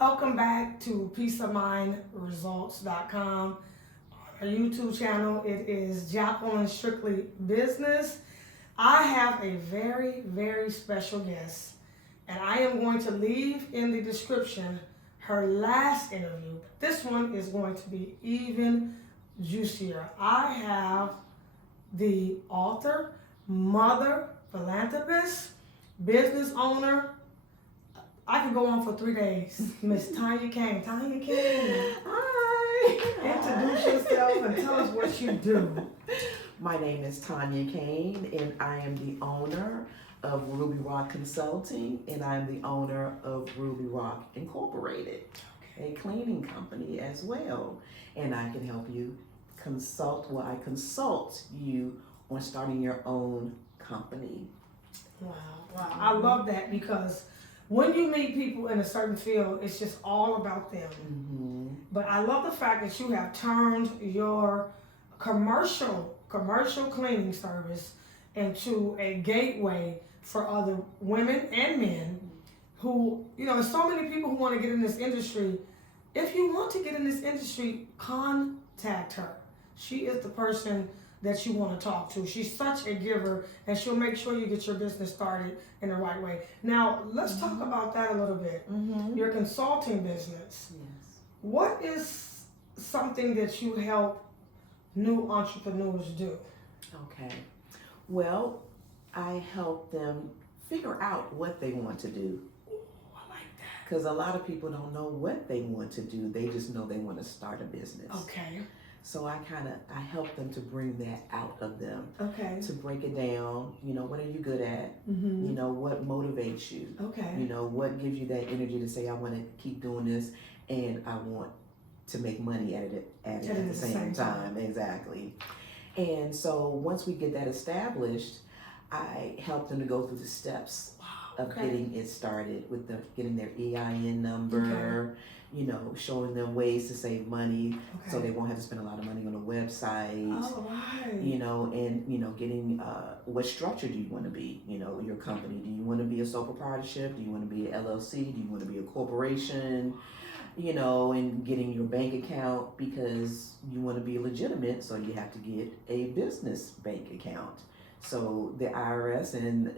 Welcome back to peaceofmindresults.com. On our YouTube channel, it is Jacqueline Strictly Business. I have a very, very special guest, and I am going to leave in the description her last interview. This one is going to be even juicier. I have the author, mother, philanthropist, business owner. I could go on for 3 days. Miss Tanya Kane. Tanya Kane. Hi. Introduce yourself and tell us what you do. My name is Tanya Kane, and I am the owner of Ruby Rock Consulting, and I'm the owner of Ruby Rock Incorporated, a cleaning company as well. And I can help you I consult you on starting your own company. Wow. I love that because when you meet people in a certain field, it's just all about them. Mm-hmm. But I love the fact that you have turned your commercial cleaning service into a gateway for other women and men who, there's so many people who want to get in this industry. If you want to get in this industry, contact her. She is the person that you want to talk to. She's such a giver, and she'll make sure you get your business started in the right way. Now, let's talk about that a little bit. Your consulting business. Yes. What is something that you help new entrepreneurs do? Okay. Well, I help them figure out what they want to do. I like that. Because a lot of people don't know what they want to do. They just know they want to start a business. Okay. So I help them to bring that out of them. Okay. To break it down, what are you good at? What motivates you? Okay. What gives you that energy to say, I want to keep doing this and I want to make money at it at the same time. Exactly. And so once we get that established, I help them to go through the steps of getting it started with getting their EIN number, showing them ways to save money so they won't have to spend a lot of money on a website. Oh, right. And getting what structure do you want to be? Your company. Do you want to be a sole proprietorship? Do you want to be an LLC? Do you want to be a corporation? And getting your bank account because you want to be legitimate, so you have to get a business bank account. So the IRS and,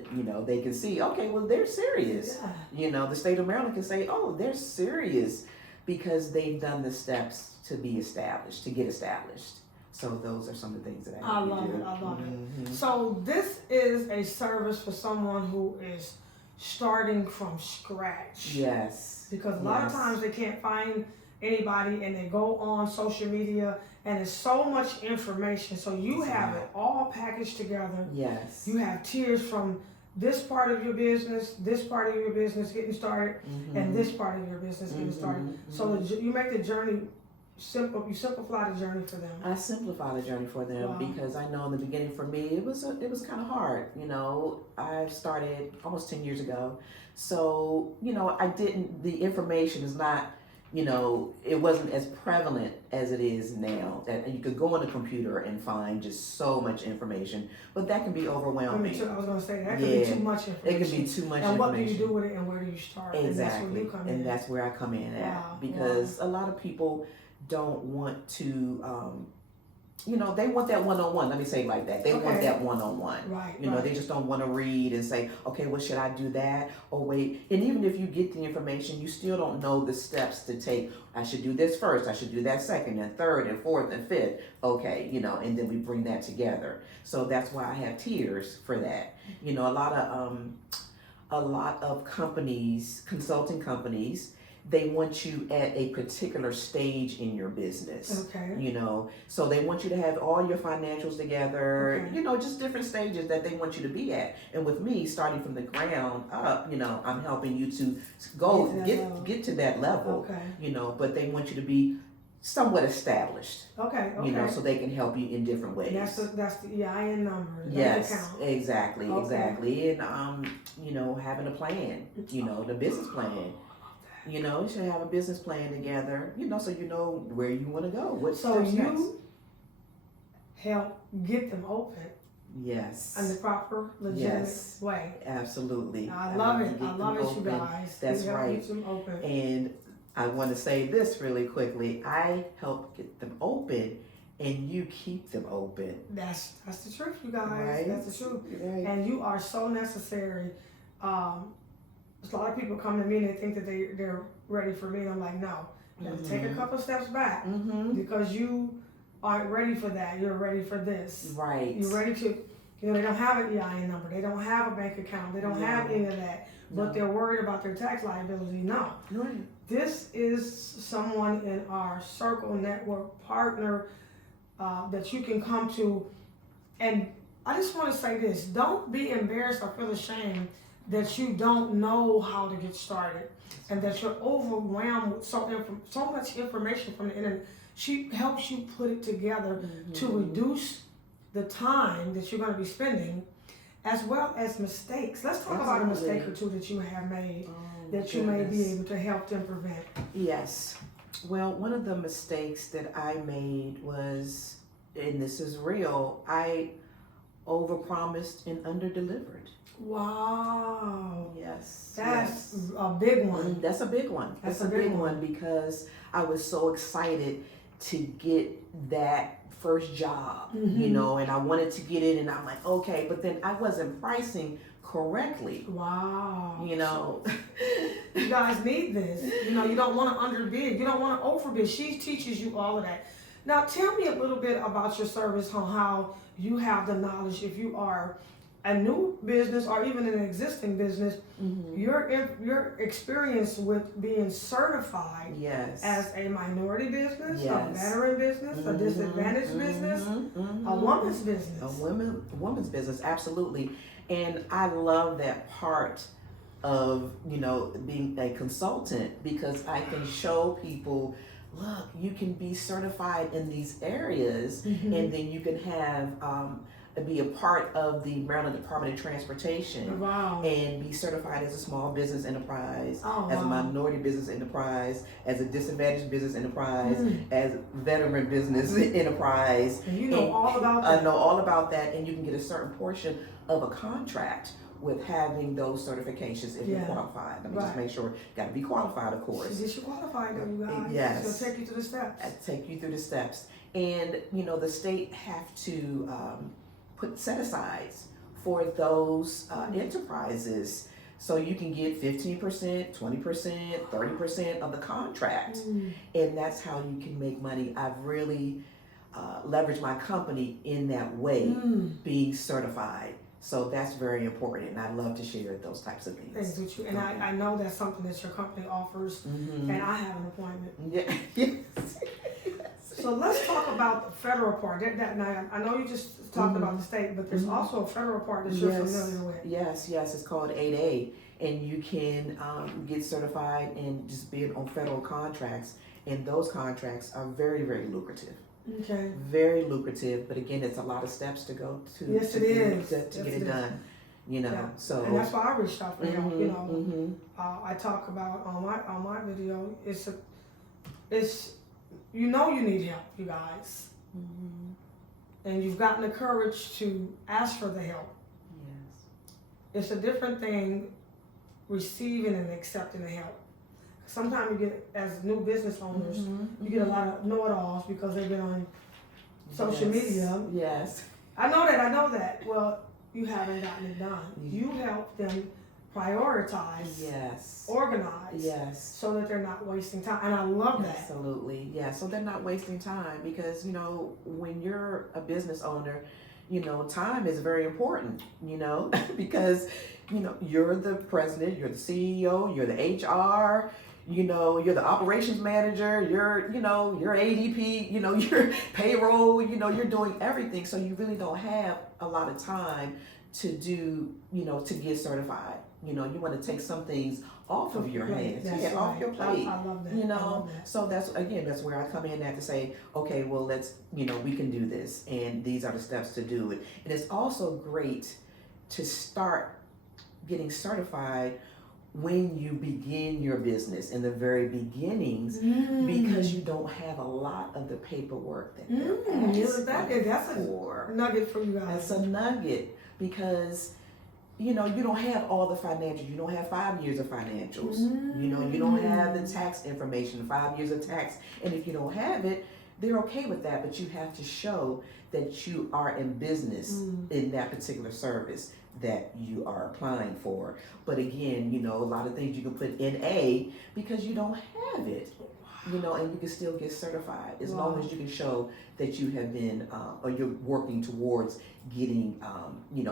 they can see, okay, well, they're serious. Yeah. The state of Maryland can say, oh, they're serious because they've done the steps to be established, to get established. So those are some of the things that I love do. it. I love it. So this is a service for someone who is starting from scratch. Yes. Because a lot of times they can't find anybody and they go on social media and there's so much information. So you have it all packaged together. Yes. You have tiers from this part of your business, this part of your business getting started, and this part of your business getting started. So you make the journey simple. You simplify the journey for them. I simplify the journey for them because I know in the beginning for me it was kind of hard. I started almost 10 years ago, so the information is not. It wasn't as prevalent as it is now. That you could go on a computer and find just so much information, but that can be overwhelming. I was going to say that could be too much information. It could be too much and information. what do you do with it, and where do you start? Exactly, and that's where I come in at because a lot of people don't want to. They want that one-on-one. Let me say it like that. They want that one-on-one. Right. They just don't want to read and say, okay, well, should I do that? Or wait. And even if you get the information, you still don't know the steps to take. I should do this first. I should do that second and third and fourth and fifth. Okay, and then we bring that together. So that's why I have tiers for that. A lot of companies, consulting companies, they want you at a particular stage in your business. Okay. So they want you to have all your financials together, just different stages that they want you to be at. And with me, starting from the ground up, I'm helping you to get to that level, but they want you to be somewhat established. Okay. So they can help you in different ways. And that's the EIN number. Yes, account. exactly. And having a plan, the business plan. You should have a business plan together, so you know where you want to go. So you help get them open. Yes. In the proper, legitimate way. Absolutely. I love it. I love it, you guys. That's right. Get them open. And I want to say this really quickly. I help get them open, and you keep them open. That's the truth, you guys. Right? That's the truth. Right. And you are so necessary. A lot of people come to me and they think that they're ready for me. And I'm like, no. You have to take a couple steps back because you aren't ready for that. You're ready for this. Right. You're ready to, they don't have an EIN number. They don't have a bank account. They don't have any of that. But they're worried about their tax liability. No. Right. This is someone in our circle network partner that you can come to. And I just want to say this. Don't be embarrassed or feel ashamed that you don't know how to get started and that you're overwhelmed with so much information from the internet. She helps you put it together to reduce the time that you're going to be spending, as well as mistakes. Let's talk about a mistake or two that you have made that you may be able to help them prevent. Yes. Well, one of the mistakes that I made was, and this is real, I overpromised and underdelivered. Wow. Yes. That's a big one. That's a big one. That's a big one because I was so excited to get that first job, and I wanted to get it, and I'm like, okay, but then I wasn't pricing correctly. Wow. So, you guys need this. You don't want to underbid. You don't want to overbid. She teaches you all of that. Now, tell me a little bit about your service, on how you have the knowledge. If you are a new business or even an existing business, your experience with being certified as a minority business, a veteran business, a disadvantaged business, a woman's business. A woman's business, absolutely. And I love that part of, being a consultant, because I can show people, look, you can be certified in these areas, and then you can have be a part of the Maryland Department of Transportation, and be certified as a small business enterprise, as a minority business enterprise, as a disadvantaged business enterprise, as veteran business enterprise. And you know all about that. I know all about that, and you can get a certain portion of a contract with having those certifications if you're qualified. Let me just make sure, got to be qualified, of course. Yes, you're qualified, though, you guys. Yes. She'll take you through the steps. Take you through the steps. And, the state have to put set-asides for those enterprises. So you can get 15%, 20%, 30% of the contract. And that's how you can make money. I've really leveraged my company in that way, being certified. So that's very important, and I love to share those types of things. With you. And I know that's something that your company offers, and I have an appointment. Yes. So let's talk about the federal part. Now, I know you just talked about the state, but there's also a federal part that you're familiar with. Yes, it's called 8A, and you can get certified and just bid on federal contracts, and those contracts are very, very lucrative. Okay. Very lucrative, but again, it's a lot of steps to go to. Yes, it is. To get it done. So. And that's why I reached out for help. I talk about on my video. It's you need help, you guys, and you've gotten the courage to ask for the help. Yes. It's a different thing receiving and accepting the help. Sometimes you get, as new business owners, you get a lot of know-it-alls because they've been on social media. Yes. I know that. Well, you haven't gotten it done. You help them prioritize, organize, so that they're not wasting time. And I love that. Absolutely. Yeah, so they're not wasting time, because, when you're a business owner, time is very important, because, you're the president, you're the CEO, you're the HR, you're the operations manager, you're ADP, your payroll, you're doing everything. So you really don't have a lot of time to do, to get certified. You want to take some things off of your hands, off your plate. I love that. So that's where I come in at to say, okay, well, let's, we can do this, and these are the steps to do it. And it's also great to start getting certified when you begin your business, in the very beginnings, because you don't have a lot of the paperwork that they're asking for. Nugget for you guys. That's a nugget, because you don't have all the financials. You don't have 5 years of financials. You don't have the tax information, 5 years of tax. And if you don't have it, they're okay with that, but you have to show that you are in business in that particular service that you are applying for. But again, a lot of things you can put in A because you don't have it, and you can still get certified as long as you can show that you have been, or you're working towards getting,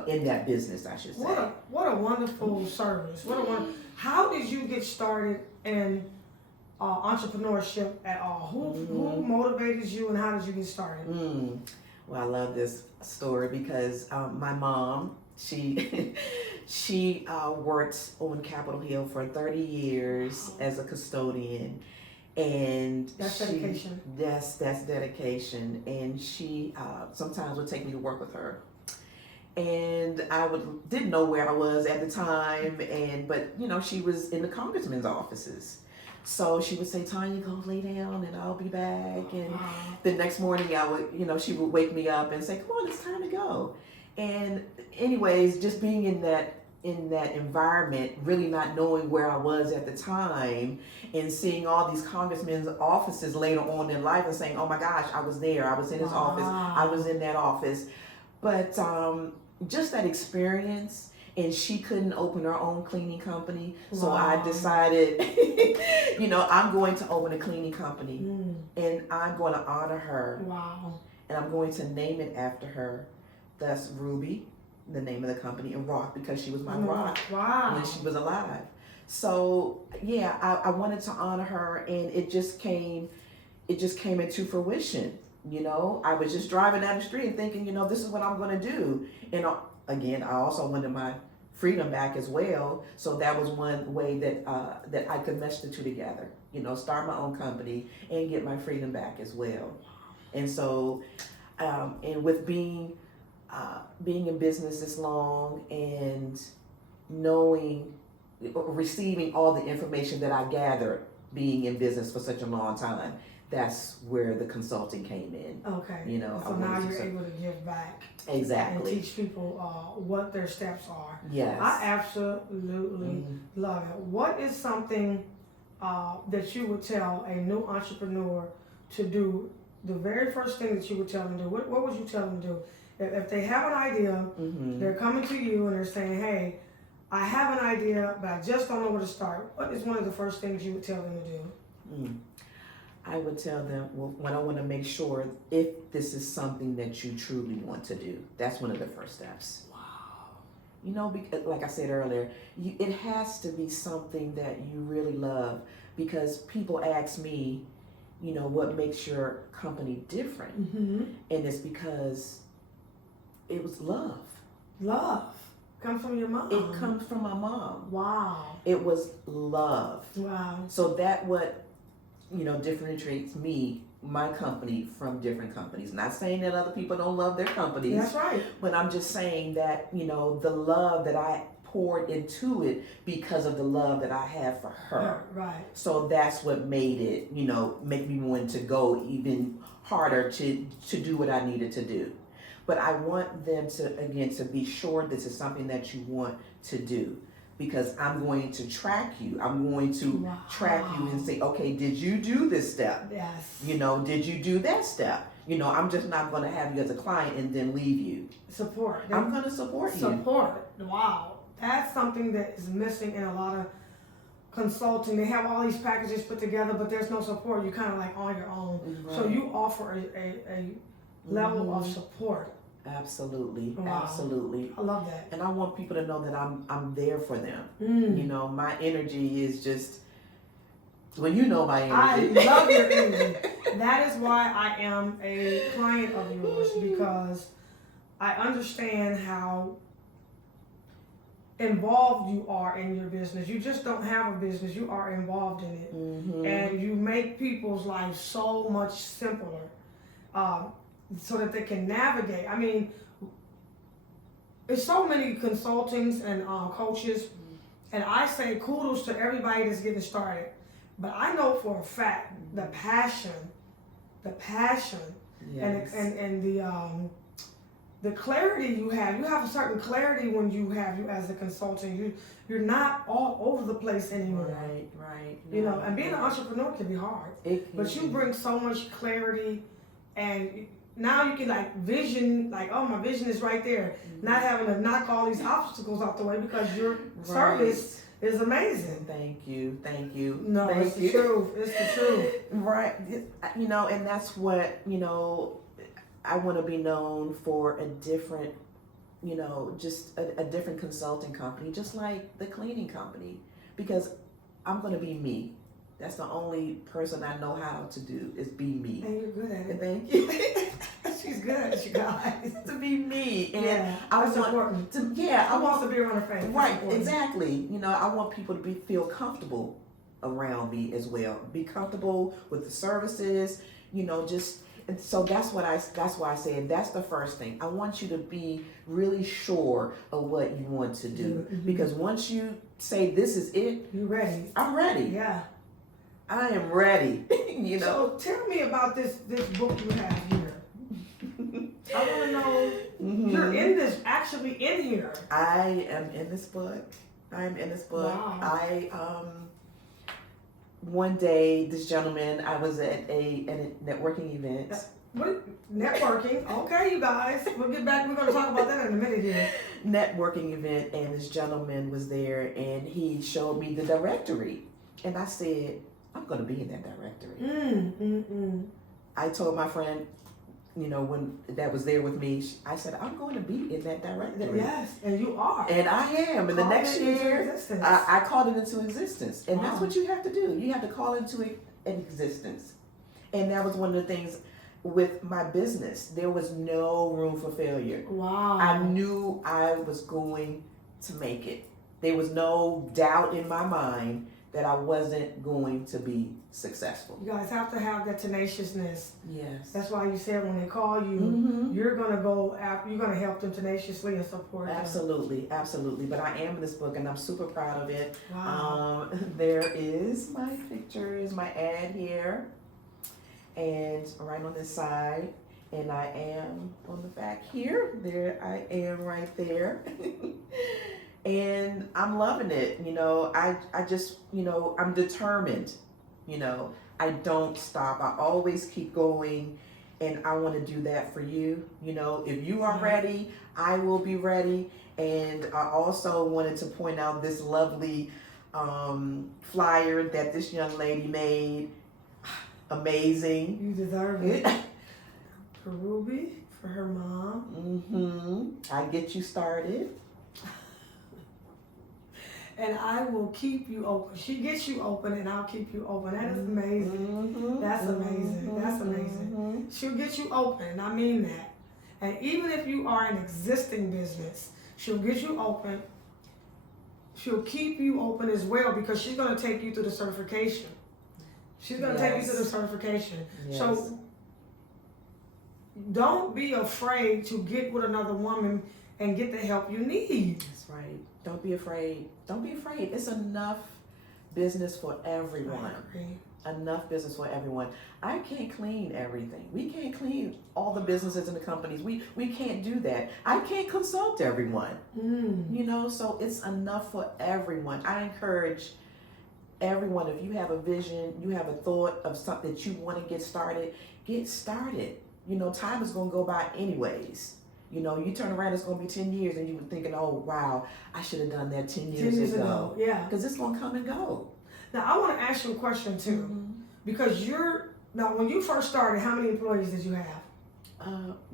in that business, I should say. What a wonderful service. How did you get started in entrepreneurship at all? Who motivated you, and how did you get started? Well, I love this story because my mom, she worked on Capitol Hill for 30 years as a custodian, and that's dedication. That's dedication. And she sometimes would take me to work with her, and I didn't know where I was at the time, but she was in the congressman's offices. So she would say, Tanya, go lay down and I'll be back. And the next morning she would wake me up and say, come on, it's time to go. And anyways, just being in that environment, really not knowing where I was at the time, and seeing all these congressmen's offices later on in life and saying, oh my gosh, I was there. I was in his office. I was in that office. But just that experience. And she couldn't open her own cleaning company. So I decided, I'm going to open a cleaning company. And I'm going to honor her. And I'm going to name it after her. That's Ruby, the name of the company, and Rock, because she was my rock when she was alive. So yeah, I wanted to honor her, and it just came into fruition. I was just driving down the street and thinking, this is what I'm going to do. And again, I also wanted my freedom back as well. So that was one way that I could mesh the two together. Start my own company and get my freedom back as well. And so, and with being in business this long and receiving all the information that I gathered being in business for such a long time, that's where the consulting came in. Okay. So now you're able to give back. Exactly. And teach people what their steps are. Yes. I absolutely love it. What is something that you would tell a new entrepreneur to do? The very first thing that you would tell them to do. What would you tell them to do? If they have an idea, they're coming to you and they're saying, hey, I have an idea, but I just don't know where to start. What is one of the first things you would tell them to do? I would tell them, when I want to make sure if this is something that you truly want to do. That's one of the first steps. Wow. Because, like I said earlier, it has to be something that you really love, because people ask me, what makes your company different? And it's because it was love. Love. Comes from your mom. It comes from my mom. Wow. It was love. Wow. So that what differentiates my company from different companies. Not saying that other people don't love their companies. That's right. But I'm just saying that, the love that I poured into it because of the love that I have for her. Right. So that's what made it, make me want to go even harder to do what I needed to do. But I want them to be sure this is something that you want to do. Because I'm going to track you. I'm going to track you and say, okay, did you do this step? Yes. Did you do that step? I'm just not going to have you as a client and then leave you. Support. I'm going to support you. Support. Wow. That's something that is missing in a lot of consulting. They have all these packages put together, but there's no support. You're kind of like on your own. Right. So you offer a level of support. Absolutely. Wow. Absolutely. I love that. And I want people to know that I'm there for them. My energy is just, my energy. I love your energy. That is why I am a client of yours, because I understand how involved you are in your business. You just don't have a business, you are involved in it. And you make people's lives so much simpler. So that they can navigate. I mean, there's so many consultings and coaches, and I say kudos to everybody that's getting started. But I know for a fact the passion, yes. and the clarity you have a certain clarity when you have you as a consultant. You're not all over the place anymore. Right. You know, and being an entrepreneur can be hard. But you bring so much clarity, and now you can like vision, like, oh, my vision is right there. Not having to knock all these obstacles out the way because your service is amazing. Thank you. No, it's the truth. It's the truth. Right. You know, and that's what, you know, I want to be known for a different, you know, just a different consulting company, just like the cleaning company, because I'm going to be me. That's the only person I know how to do is be me. And you're good at it. Thank you. She's good, you guys. To be me. And yeah, that's important. I want to be around her family. Right, exactly. You know, I want people to feel comfortable around me as well. Be comfortable with the services, you know, just. And so that's why I said that's the first thing. I want you to be really sure of what you want to do. Because once you say this is it, you're ready. I'm ready. Yeah. I am ready. You know. So tell me about this book you have here. I want to know you're actually in here. I am in this book. Wow. One day, this gentleman, I was at a networking event. What? Networking? Okay, you guys. We'll get back. We're going to talk about that in a minute here. Networking event, and this gentleman was there, and he showed me the directory. And I said, I'm going to be in that directory. I told my friend, you know, when that was there with me, I said, I'm going to be in that directory. Yes, and you are. And I am. And the next year, I called it into existence. And that's what you have to do. You have to call it into existence. And that was one of the things with my business. There was no room for failure. Wow. I knew I was going to make it. There was no doubt in my mind that I wasn't going to be successful. You guys have to have that tenaciousness. Yes. That's why you said when they call you, you're going to go after, you're going to help them tenaciously and support them. Absolutely. But I am in this book and I'm super proud of it. Wow. There is my picture, is my ad here. And right on this side. And I am on the back here. There I am right there. And I'm loving it, you know, I just, you know, I'm determined, you know, I don't stop. I always keep going, and I want to do that for you. You know, if you are ready, I will be ready. And I also wanted to point out this lovely flyer that this young lady made. Amazing. You deserve it. For Ruby, for her mom. I get you started. And I will keep you open. She gets you open and I'll keep you open. That is amazing. That's amazing. That's amazing. She'll get you open. I mean that. And even if you are an existing business, she'll get you open. She'll keep you open as well because she's going to take you through the certification. She's going to take you through the certification. Yes. So don't be afraid to get with another woman and get the help you need. That's right. Don't be afraid. Don't be afraid. It's enough business for everyone. Enough business for everyone. I can't clean everything. We can't clean all the businesses and the companies. We can't do that. I can't consult everyone. You know, so it's enough for everyone. I encourage everyone, if you have a vision, you have a thought of something that you want to get started. You know, time is going to go by anyways. You know, you turn around, it's going to be 10 years and you were thinking, oh, wow, I should have done that 10 years ago. Yeah. Because it's going to come and go. Now, I want to ask you a question, too. Because when you first started, how many employees did you have?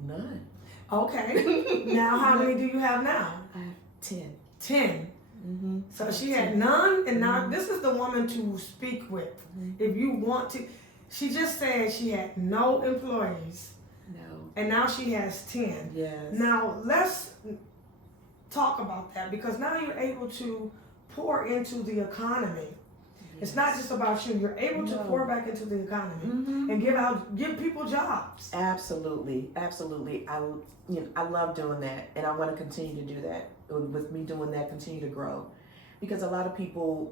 None. Okay. Now, how many do you have now? I have 10. 10. So she had none, and now this is the woman to speak with. If you want to, she just said she had no employees. No. And now she has 10. Yes. Now let's talk about that because now you're able to pour into the economy. Yes. It's not just about you. You're able to pour back into the economy and give people jobs. Absolutely. I love doing that, and I want to continue to do that. With me doing that, continue to grow, because a lot of people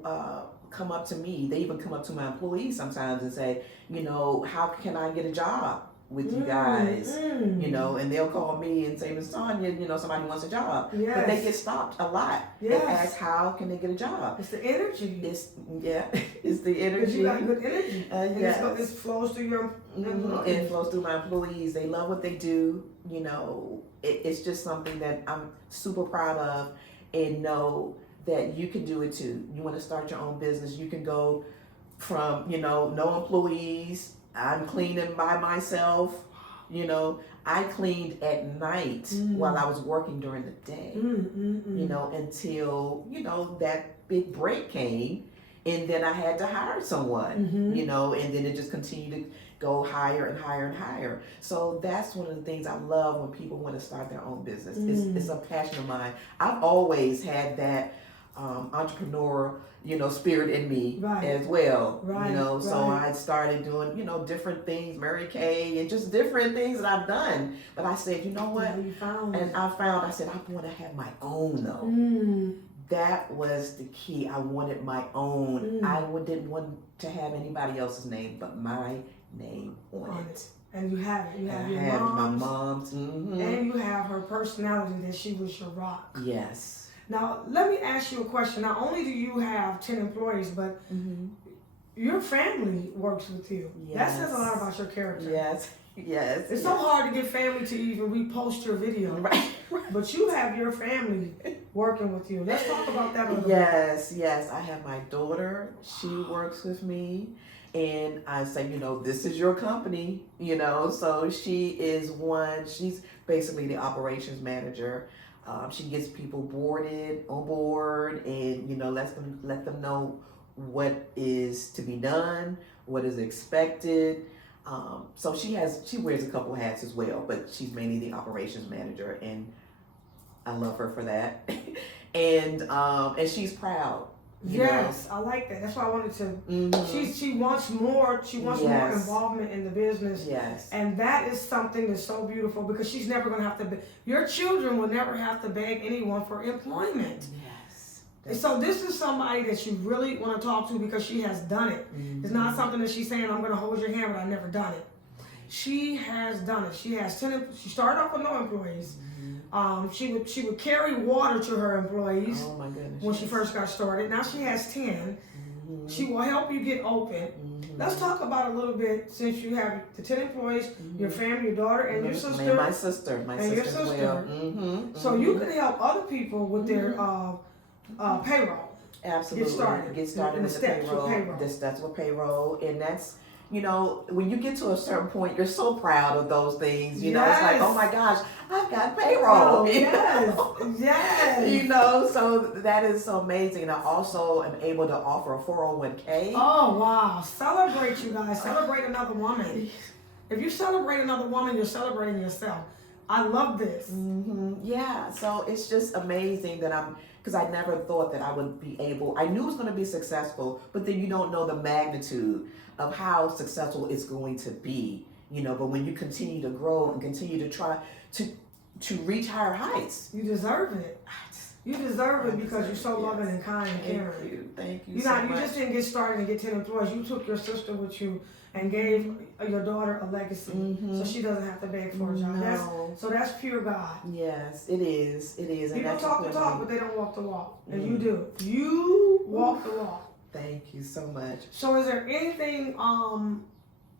come up to me. They even come up to my employees sometimes and say, you know, how can I get a job with you guys, you know, and they'll call me and say, Miss Tanya, you know, somebody wants a job. Yes. But they get stopped a lot. Yes. They ask, how can they get a job? It's the energy. It's the energy. Because you got good energy. Yes. It flows through your employees. It flows through my employees. They love what they do. You know, it's just something that I'm super proud of, and know that you can do it too. You want to start your own business, you can go from, you know, no employees. I'm cleaning by myself. You know, I cleaned at night while I was working during the day, you know, until, you know, that big break came, and then I had to hire someone, you know, and then it just continued to go higher and higher and higher. So that's one of the things I love when people want to start their own business. It's a passion of mine. I've always had that entrepreneur, you know, spirit in me as well, you know, so I started doing, you know, different things, Mary Kay, and just different things that I've done. But I said, you know what? I said, I want to have my own though. That was the key. I wanted my own. I didn't want to have anybody else's name but my name on it. And you have it. You have your my mom's. And you have her personality, that she was your rock. Yes. Now, let me ask you a question. Not only do you have 10 employees, but your family works with you. Yes. That says a lot about your character. Yes. It's so hard to get family to even repost your video. Right. But you have your family working with you. Let's talk about that a little bit. Yes. I have my daughter. She works with me. And I say, you know, this is your company, you know. So she's basically the operations manager. She gets people on board, and, you know, let them know what is to be done, what is expected. So she wears a couple hats as well, but she's mainly the operations manager, and I love her for that. and she's proud. Yes, I like that. That's why I wanted to. She wants more. She wants more involvement in the business. Yes, and that is something that's so beautiful, because she's never going to have to. Your children will never have to beg anyone for employment. Yes. So this is somebody that you really want to talk to, because she has done it. It's not something that she's saying, I'm going to hold your hand, but I've never done it. She has done it. She has 10. She started off with no employees. She would carry water to her employees. Oh my goodness. When she first got started. Now she has 10. She will help you get open. Let's talk about a little bit, since you have the 10 employees, your family, your daughter, and your sister. And my sister. Your sister. Well. So you can help other people with their payroll. Absolutely. Get started with the payroll. That's what payroll, and that's, you know, when you get to a certain point, you're so proud of those things. You know, it's like, oh my gosh, I've got payroll. Oh, yes. You know, so that is so amazing. And I also am able to offer a 401k. Oh, wow. Celebrate, you guys. Celebrate another woman. If you celebrate another woman, you're celebrating yourself. I love this. Yeah, so it's just amazing that because I never thought that I would be able, I knew it was going to be successful, but then you don't know the magnitude of how successful it's going to be, you know. But when you continue to grow and continue to try to reach higher heights, you deserve it. You deserve it, because you're so loving and kind and caring. Thank you. You just didn't get started and get 10 employees. You took your sister with you and gave your daughter a legacy, so she doesn't have to beg for a job. That's pure God. Yes, it is. It is. People talk the talk, but they don't walk the walk, and you do. You walk the walk. Thank you so much. So is there anything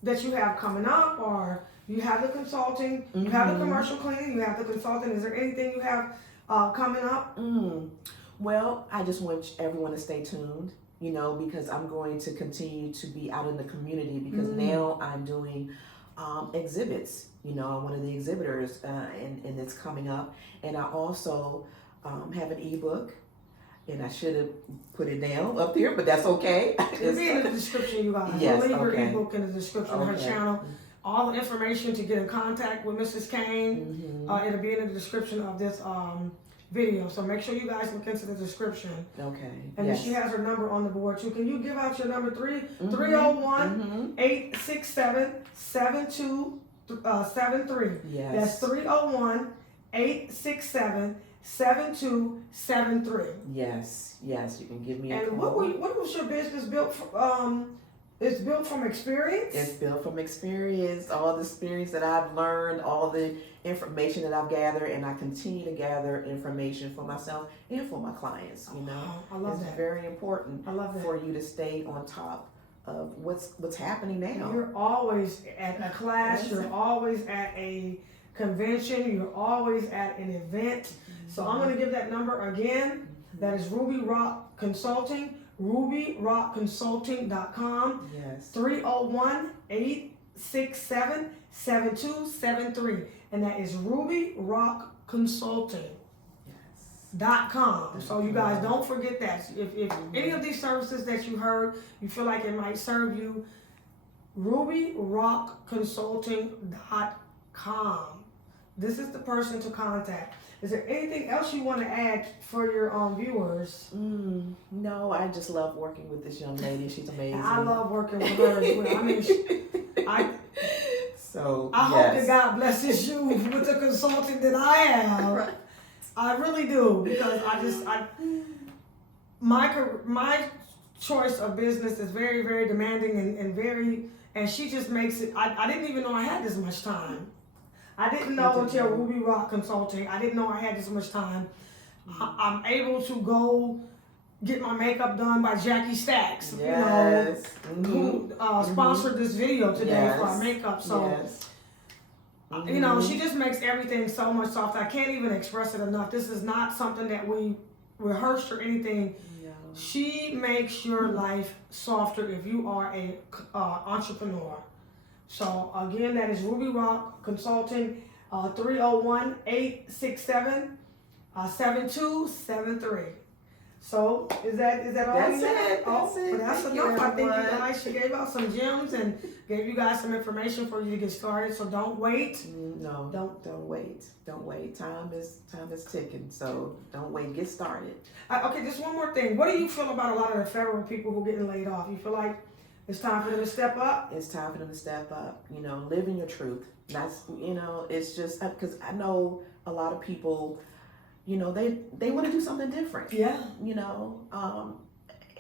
that you have coming up, or you have the consulting, you have the commercial cleaning, you have the consulting? Is there anything you have coming up? Well, I just want everyone to stay tuned, you know, because I'm going to continue to be out in the community, because now I'm doing exhibits. You know, I'm one of the exhibitors, and it's coming up. And I also have an ebook. And I should have put it down up here, but that's okay. It'll be in the description, you guys. Yes, we'll leave her ebook in the description of her Okay. channel. All the information to get in contact with Mrs. Kane, it'll be in the description of this video. So make sure you guys look into the description. Okay. And then she has her number on the board too. Can you give out your number? 301-867-7273. Yes. That's 301-867-7273. Yes, you can give me a And call. what was your business built for, It's built from experience? It's built from experience, all the experience that I've learned, all the information that I've gathered, and I continue to gather information for myself and for my clients, you know. I love it's that. very important I love that. for you to stay on top of what's happening now. You're always at a class, you're always at a convention, you're always at an event. So I'm going to give that number again. That is Ruby Rock Consulting, rubyrockconsulting.com. Yes. 301-867-7273. And that is rubyrockconsulting.com. So you guys don't forget that. If any of these services that you heard, you feel like it might serve you, rubyrockconsulting.com. This is the person to contact. Is there anything else you want to add for your viewers? No, I just love working with this young lady. She's amazing. I love working with her as well. I mean, I hope that God blesses you with the consulting that I have. Right. I really do, because my choice of business is very, very demanding and she just makes it. I didn't even know I had this much time. I didn't know until Ruby Rock Consulting. I didn't know I had this much time. I'm able to go get my makeup done by Jackie Stacks, yes. who sponsored this video today for our makeup. So, you know, she just makes everything so much softer. I can't even express it enough. This is not something that we rehearsed or anything. She makes your life softer if you are a entrepreneur. So again, that is Ruby Rock Consulting, 301-867-7273. So is that all? That's it. That's it. That's enough. I think you guys, she gave out some gems and gave you guys some information for you to get started. So don't wait. No, don't wait. Don't wait. Time is ticking. So don't wait. Get started. Okay, just one more thing. What do you feel about a lot of the federal people who are getting laid off? You feel like it's time for them to step up? It's time for them to step up. You know, live in your truth. That's, you know, it's just because I know a lot of people, you know, they want to do something different. Yeah. You know,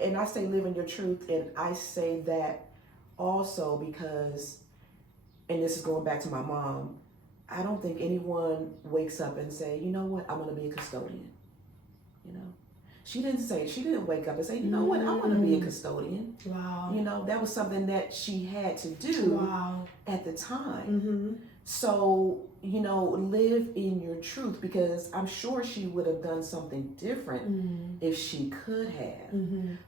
and I say live in your truth, and I say that also because, and this is going back to my mom, I don't think anyone wakes up and say, you know what, I'm going to be a custodian. You know, she didn't wake up and say, you know what, I want to be a custodian. Wow. You know, that was something that she had to do at the time. So, you know, live in your truth, because I'm sure she would have done something different if she could have.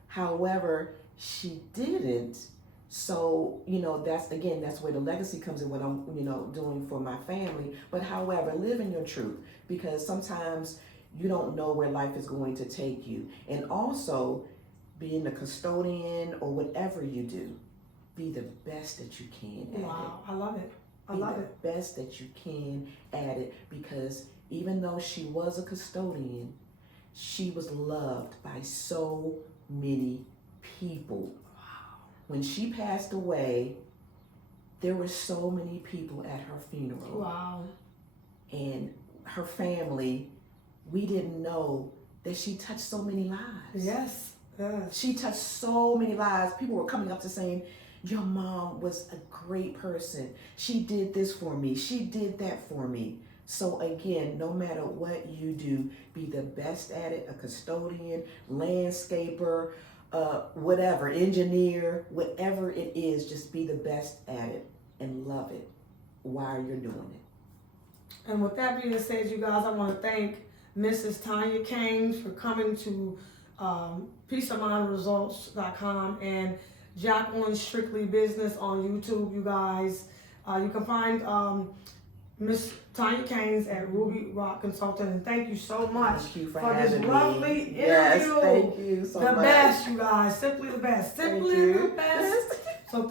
However, she didn't. So, you know, that's where the legacy comes in, what I'm, you know, doing for my family. But however, live in your truth, because sometimes you don't know where life is going to take you. And also, being a custodian or whatever you do, be the best that you can at it. Wow, I love it. Be the best that you can at it, because even though she was a custodian, she was loved by so many people. Wow. When she passed away, there were so many people at her funeral. Wow. And her family, we didn't know that she touched so many lives. Yes. She touched so many lives. People were coming up to saying, your mom was a great person. She did this for me. She did that for me. So again, no matter what you do, be the best at it. A custodian, landscaper, whatever, engineer, whatever it is, just be the best at it and love it while you're doing it. And with that being said, you guys, I want to thank Mrs. Tanya Keynes for coming to peaceofmindresults.com and Jacqueline Strictly Business on YouTube, you guys. You can find Miss Tanya Keynes at Ruby Rock Consulting, and thank you so much for this lovely interview. Yes, thank you so much. The best, you guys. Simply the best. Simply the best.